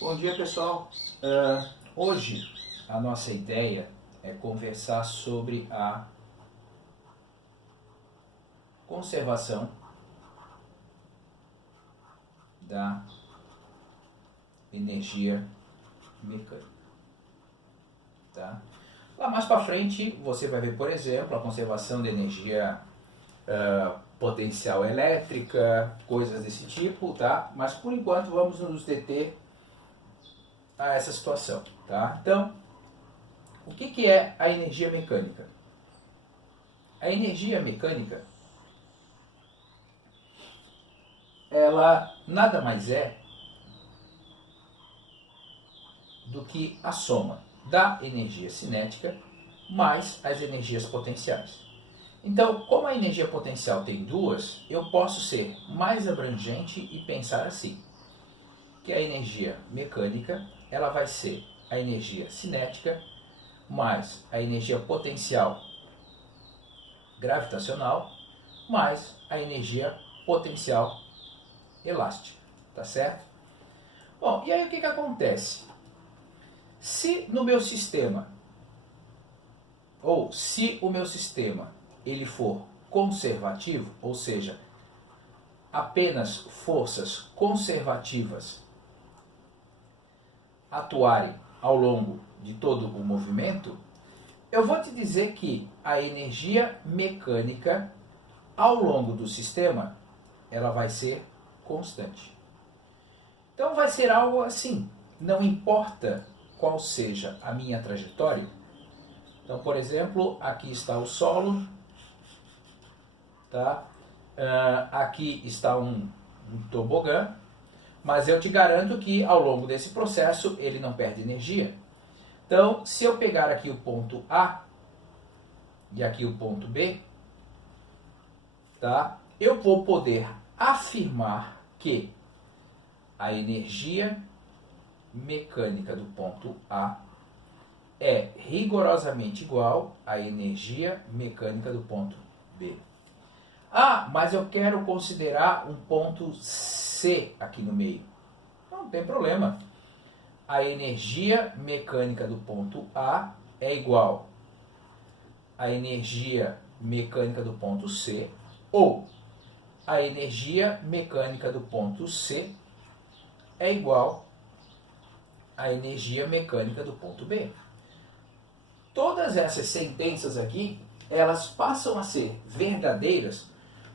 Bom dia, pessoal. Hoje a nossa ideia é conversar sobre a conservação da energia mecânica. Tá? Lá mais para frente você vai ver, por exemplo, a conservação da energia potencial elétrica, coisas desse tipo, tá? Mas por enquanto vamos nos deter a essa situação, tá? Então, o que é a energia mecânica? A energia mecânica, ela nada mais é do que a soma da energia cinética mais as energias potenciais. Então, como a energia potencial tem duas, eu posso ser mais abrangente e pensar assim, que a energia mecânica ela vai ser a energia cinética mais a energia potencial gravitacional mais a energia potencial elástica, tá certo? Bom, e aí o que acontece? Se no meu sistema, ou se o meu sistema ele for conservativo, ou seja, apenas forças conservativas atuarem ao longo de todo o movimento, eu vou te dizer que a energia mecânica ao longo do sistema ela vai ser constante. Então vai ser algo assim, não importa qual seja a minha trajetória. Então, por exemplo, aqui está o solo, tá? Aqui está um tobogã, mas eu te garanto que ao longo desse processo ele não perde energia. Então, se eu pegar aqui o ponto A e aqui o ponto B, tá? Eu vou poder afirmar que a energia mecânica do ponto A é rigorosamente igual à energia mecânica do ponto B. Ah, mas eu quero considerar um ponto C aqui no meio. Não tem problema. A energia mecânica do ponto A é igual à energia mecânica do ponto C, ou a energia mecânica do ponto C é igual à energia mecânica do ponto B. Todas essas sentenças aqui, elas passam a ser verdadeiras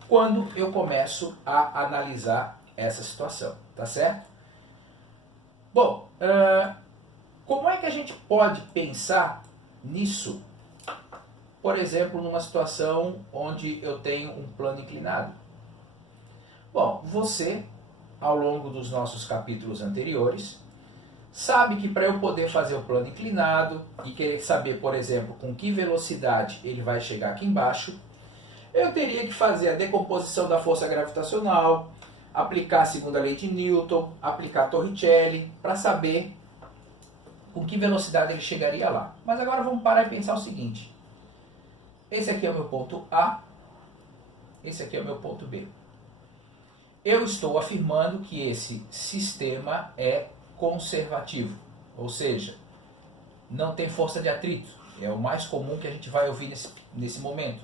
quando eu começo a analisar essa situação, tá certo? Bom, como é que a gente pode pensar nisso, por exemplo, numa situação onde eu tenho um plano inclinado? Bom, você, ao longo dos nossos capítulos anteriores, sabe que para eu poder fazer o plano inclinado e querer saber, por exemplo, com que velocidade ele vai chegar aqui embaixo, eu teria que fazer a decomposição da força gravitacional, aplicar a segunda lei de Newton, aplicar Torricelli, para saber com que velocidade ele chegaria lá. Mas agora vamos parar e pensar o seguinte. Esse aqui é o meu ponto A, esse aqui é o meu ponto B. Eu estou afirmando que esse sistema é conservativo, ou seja, não tem força de atrito. É o mais comum que a gente vai ouvir nesse momento.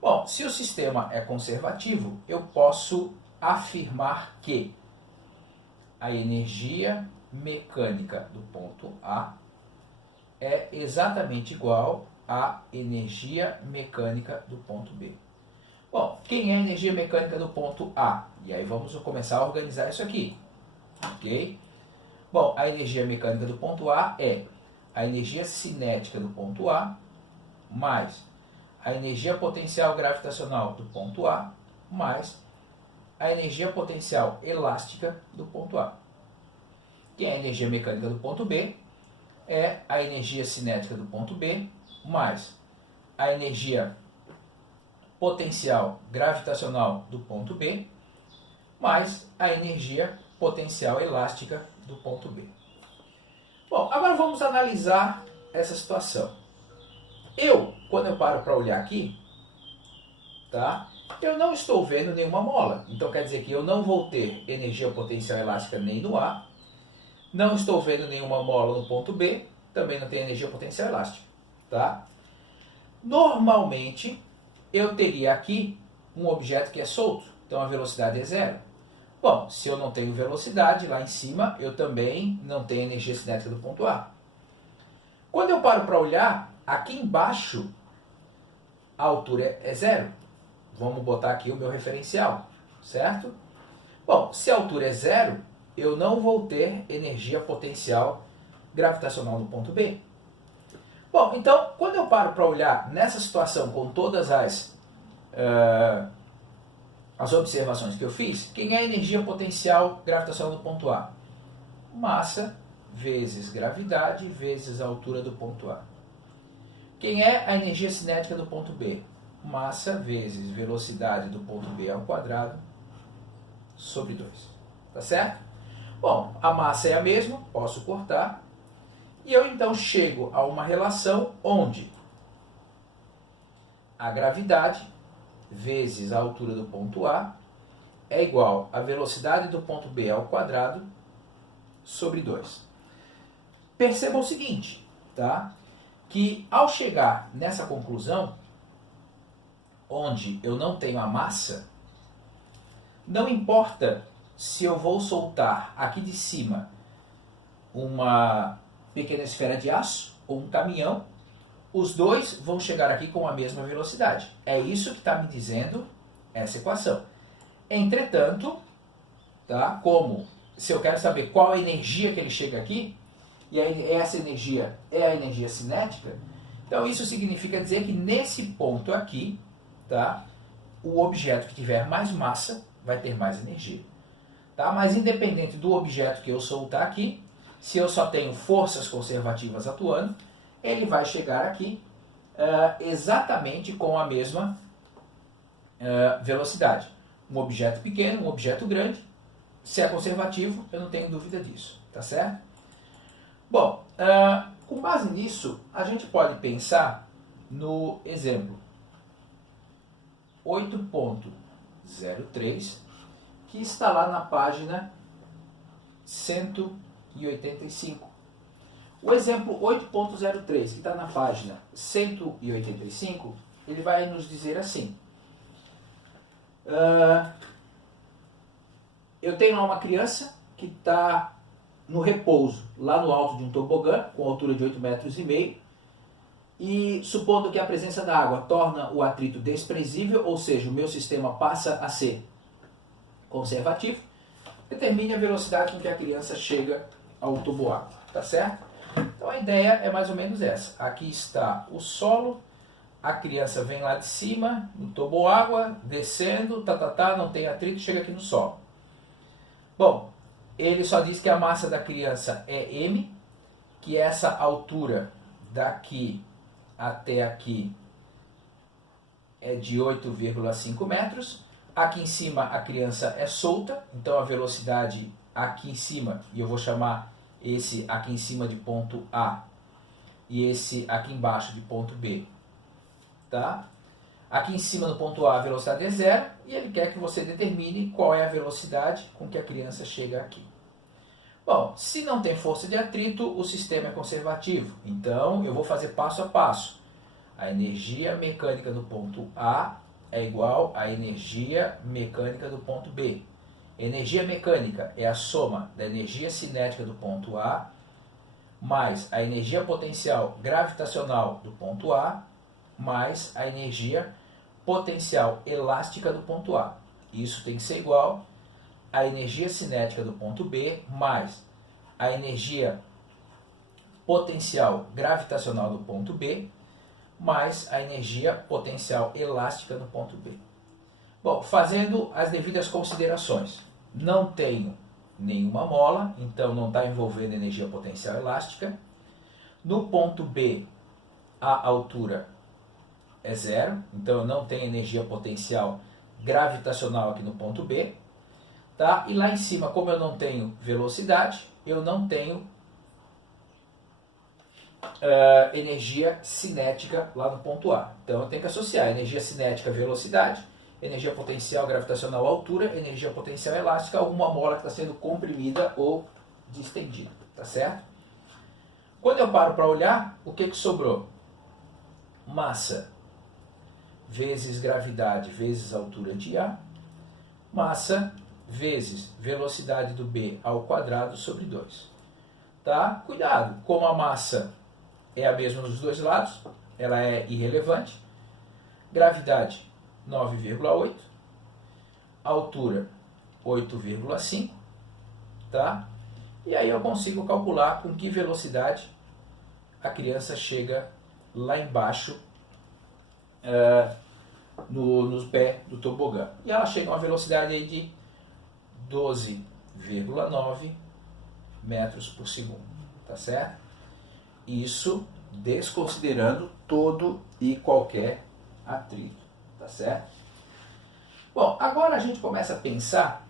Bom, se o sistema é conservativo, eu posso afirmar que a energia mecânica do ponto A é exatamente igual à energia mecânica do ponto B. Bom, quem é a energia mecânica do ponto A? E aí vamos começar a organizar isso aqui, ok? Bom, a energia mecânica do ponto A é a energia cinética do ponto A mais a energia potencial gravitacional do ponto A mais a energia potencial elástica do ponto A. Que é a energia mecânica do ponto B é a energia cinética do ponto B mais a energia potencial gravitacional do ponto B mais a energia potencial elástica do ponto B. Bom, agora vamos analisar essa situação. Quando eu paro para olhar aqui, tá? Eu não estou vendo nenhuma mola. Então quer dizer que eu não vou ter energia potencial elástica nem no A, Não estou vendo nenhuma mola no ponto B, também não tem energia potencial elástica. Tá? Normalmente, eu teria aqui um objeto que é solto, então a velocidade é zero. Bom, se eu não tenho velocidade lá em cima, eu também não tenho energia cinética do ponto A. Quando eu paro para olhar, aqui embaixo a altura é zero. Vamos botar aqui o meu referencial, certo? Bom, se a altura é zero, eu não vou ter energia potencial gravitacional no ponto B. Bom, então, quando eu paro para olhar nessa situação com todas as observações que eu fiz, quem é a energia potencial gravitacional do ponto A? Massa vezes gravidade vezes a altura do ponto A. Quem é a energia cinética do ponto B? Massa vezes velocidade do ponto B ao quadrado sobre 2. Tá certo? Bom, a massa é a mesma, posso cortar. E eu então chego a uma relação onde a gravidade vezes a altura do ponto A é igual à velocidade do ponto B ao quadrado sobre 2. Perceba o seguinte, tá? Que ao chegar nessa conclusão, onde eu não tenho a massa, não importa se eu vou soltar aqui de cima uma pequena esfera de aço ou um caminhão, os dois vão chegar aqui com a mesma velocidade. É isso que está me dizendo essa equação. Entretanto, tá? Como se eu quero saber qual a energia que ele chega aqui, e essa energia é a energia cinética, então isso significa dizer que nesse ponto aqui, tá? O objeto que tiver mais massa vai ter mais energia. Tá? Mas independente do objeto que eu soltar aqui, se eu só tenho forças conservativas atuando, ele vai chegar aqui exatamente com a mesma velocidade. Um objeto pequeno, um objeto grande, se é conservativo, eu não tenho dúvida disso. Tá certo? Bom, com base nisso, a gente pode pensar no exemplo 8.03, que está lá na página 185. O exemplo 8.03, que está na página 185, ele vai nos dizer assim. Eu tenho lá uma criança que está no repouso, lá no alto de um tobogã, com altura de 8,5 metros, e supondo que a presença da água torna o atrito desprezível, ou seja, o meu sistema passa a ser conservativo, determine a velocidade com que a criança chega ao tubo-água, tá certo? Então a ideia é mais ou menos essa. Aqui está o solo, a criança vem lá de cima, no tubo-água, descendo, não tem atrito, chega aqui no solo. Bom, ele só diz que a massa da criança é m, que essa altura daqui até aqui é de 8,5 metros. Aqui em cima a criança é solta, então a velocidade aqui em cima, e eu vou chamar esse aqui em cima de ponto A e esse aqui embaixo de ponto B. Tá? Aqui em cima no ponto A a velocidade é zero e ele quer que você determine qual é a velocidade com que a criança chega aqui. Bom, se não tem força de atrito, o sistema é conservativo. Então, eu vou fazer passo a passo. A energia mecânica do ponto A é igual à energia mecânica do ponto B. Energia mecânica é a soma da energia cinética do ponto A mais a energia potencial gravitacional do ponto A mais a energia potencial elástica do ponto A. Isso tem que ser igual a energia cinética do ponto B mais a energia potencial gravitacional do ponto B mais a energia potencial elástica do ponto B. Bom, fazendo as devidas considerações, não tenho nenhuma mola, então não está envolvendo energia potencial elástica. No ponto B, a altura é zero, então eu não tenho energia potencial gravitacional aqui no ponto B. Tá? E lá em cima, como eu não tenho velocidade, eu não tenho energia cinética lá no ponto A. Então eu tenho que associar energia cinética à velocidade, energia potencial gravitacional à altura, energia potencial elástica a uma mola que está sendo comprimida ou distendido, tá certo? Quando eu paro para olhar, o que sobrou? Massa vezes gravidade vezes altura de A, massa vezes velocidade do B ao quadrado sobre 2. Tá? Cuidado, como a massa é a mesma nos dois lados, ela é irrelevante. Gravidade 9,8, altura 8,5, tá? E aí eu consigo calcular com que velocidade a criança chega lá embaixo no pé do tobogã. E ela chega a uma velocidade aí de 12,9 metros por segundo, tá certo? Isso desconsiderando todo e qualquer atrito, tá certo? Bom, agora a gente começa a pensar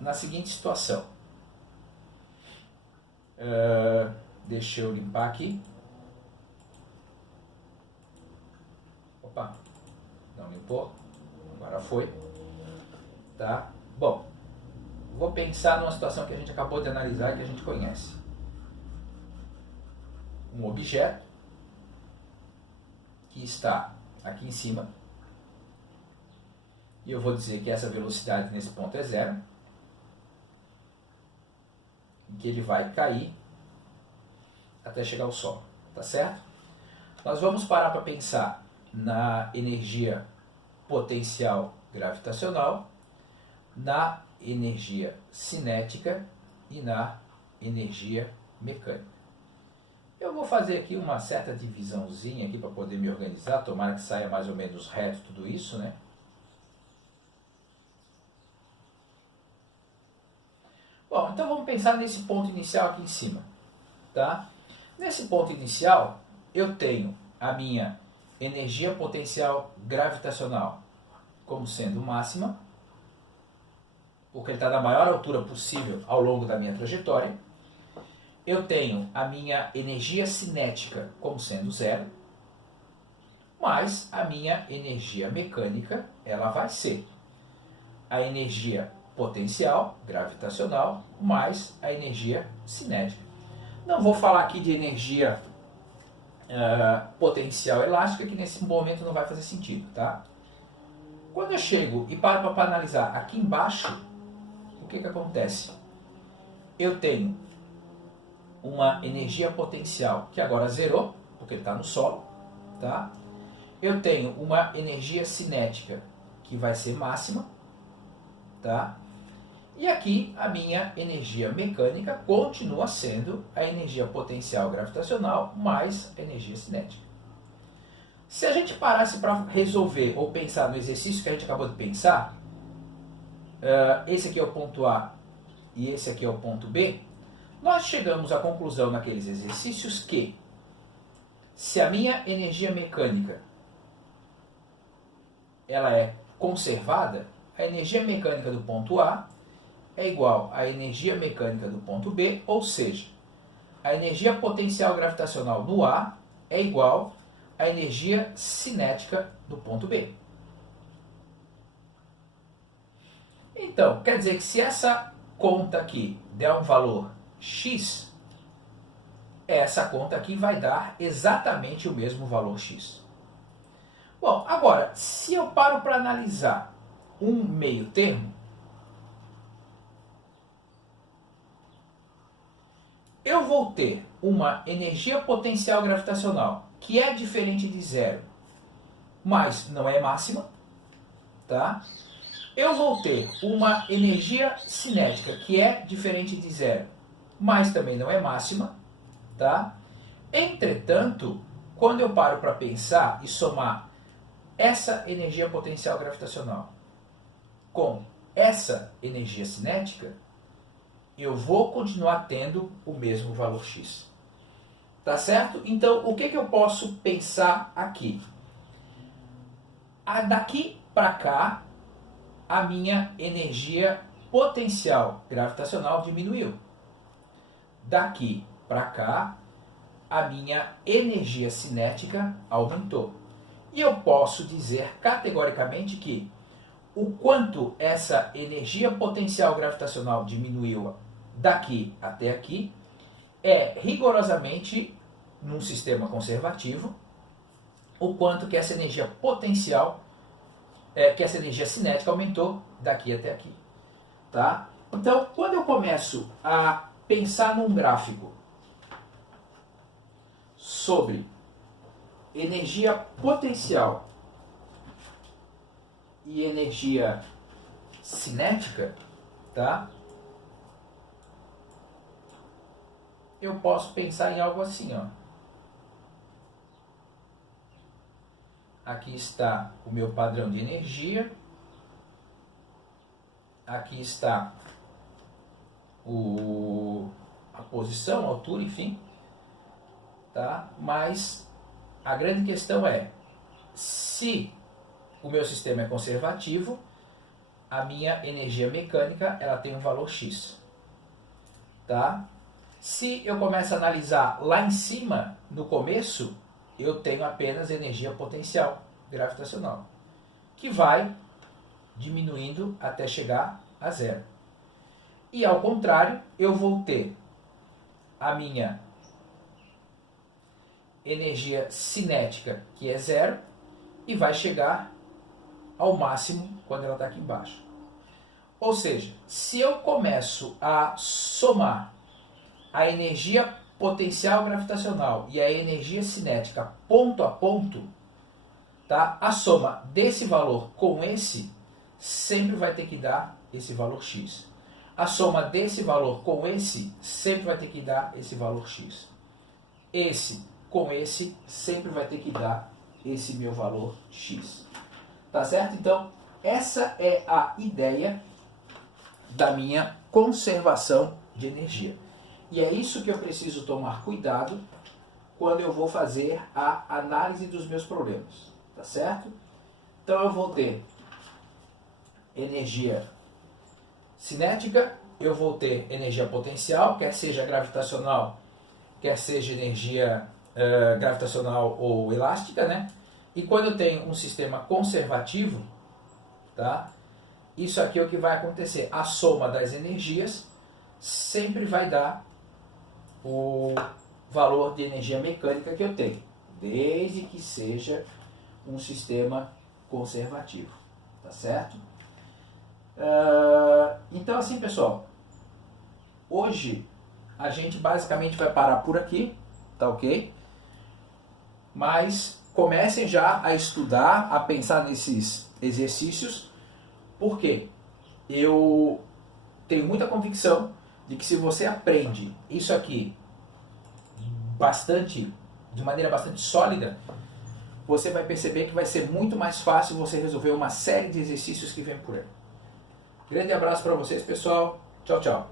na seguinte situação. Deixa eu limpar aqui. Opa, não limpou, agora foi, tá? Bom, vou pensar numa situação que a gente acabou de analisar e que a gente conhece. Um objeto que está aqui em cima, e eu vou dizer que essa velocidade nesse ponto é zero, e que ele vai cair até chegar ao Sol, tá certo? Nós vamos parar para pensar na energia potencial gravitacional, na energia cinética e na energia mecânica. Eu vou fazer aqui uma certa divisãozinha aqui para poder me organizar, tomara que saia mais ou menos reto tudo isso, né? Bom, então vamos pensar nesse ponto inicial aqui em cima, tá? Nesse ponto inicial, eu tenho a minha energia potencial gravitacional como sendo máxima, porque ele está na maior altura possível ao longo da minha trajetória. Eu tenho a minha energia cinética como sendo zero, mas a minha energia mecânica, ela vai ser a energia potencial gravitacional mais a energia cinética. Não vou falar aqui de energia potencial elástica, que nesse momento não vai fazer sentido, tá? Quando eu chego e paro para analisar aqui embaixo, o que acontece? Eu tenho uma energia potencial que agora zerou, porque ele está no solo, tá? Eu tenho uma energia cinética que vai ser máxima, tá? E aqui a minha energia mecânica continua sendo a energia potencial gravitacional mais a energia cinética. Se a gente parasse para resolver ou pensar no exercício que a gente acabou de pensar, esse aqui é o ponto A e esse aqui é o ponto B, nós chegamos à conclusão naqueles exercícios que, se a minha energia mecânica ela é conservada, a energia mecânica do ponto A é igual à energia mecânica do ponto B, ou seja, a energia potencial gravitacional no A é igual à energia cinética do ponto B. Então, quer dizer que se essa conta aqui der um valor x, essa conta aqui vai dar exatamente o mesmo valor x. Bom, agora, se eu paro para analisar um meio termo, eu vou ter uma energia potencial gravitacional que é diferente de zero, mas não é máxima, tá? Eu vou ter uma energia cinética que é diferente de zero, mas também não é máxima, tá? Entretanto, quando eu paro para pensar e somar essa energia potencial gravitacional com essa energia cinética, eu vou continuar tendo o mesmo valor x. Tá certo? Então, o que eu posso pensar aqui? Daqui para cá, a minha energia potencial gravitacional diminuiu. Daqui para cá, a minha energia cinética aumentou. E eu posso dizer categoricamente que o quanto essa energia potencial gravitacional diminuiu daqui até aqui é rigorosamente, num sistema conservativo, o quanto que essa energia potencial, que essa energia cinética aumentou daqui até aqui. Tá? Então, quando eu começo a pensar num gráfico sobre energia potencial e energia cinética, tá? Eu posso pensar em algo assim, ó. Aqui está o meu padrão de energia. Aqui está a posição, a altura, enfim. Tá? Mas a grande questão é, se o meu sistema é conservativo, a minha energia mecânica ela tem um valor X. Tá? Se eu começo a analisar lá em cima, no começo, eu tenho apenas energia potencial gravitacional, que vai diminuindo até chegar a zero. E ao contrário, eu vou ter a minha energia cinética, que é zero, e vai chegar ao máximo quando ela está aqui embaixo. Ou seja, se eu começo a somar a energia potencial gravitacional e a energia cinética ponto a ponto, tá? A soma desse valor com esse sempre vai ter que dar esse valor X. A soma desse valor com esse sempre vai ter que dar esse valor X. Esse com esse sempre vai ter que dar esse meu valor X. Tá certo? Então, essa é a ideia da minha conservação de energia. E é isso que eu preciso tomar cuidado quando eu vou fazer a análise dos meus problemas. Tá certo? Então eu vou ter energia cinética, eu vou ter energia potencial, quer seja gravitacional, quer seja energia gravitacional ou elástica, né? E quando eu tenho um sistema conservativo, tá? Isso aqui é o que vai acontecer. A soma das energias sempre vai dar o valor de energia mecânica que eu tenho, desde que seja um sistema conservativo, tá certo? Então assim, pessoal, hoje a gente basicamente vai parar por aqui, tá ok? Mas comecem já a estudar, a pensar nesses exercícios, porque eu tenho muita convicção de que se você aprende isso aqui de maneira bastante sólida, você vai perceber que vai ser muito mais fácil você resolver uma série de exercícios que vem por aí. Grande abraço para vocês, pessoal. Tchau, tchau.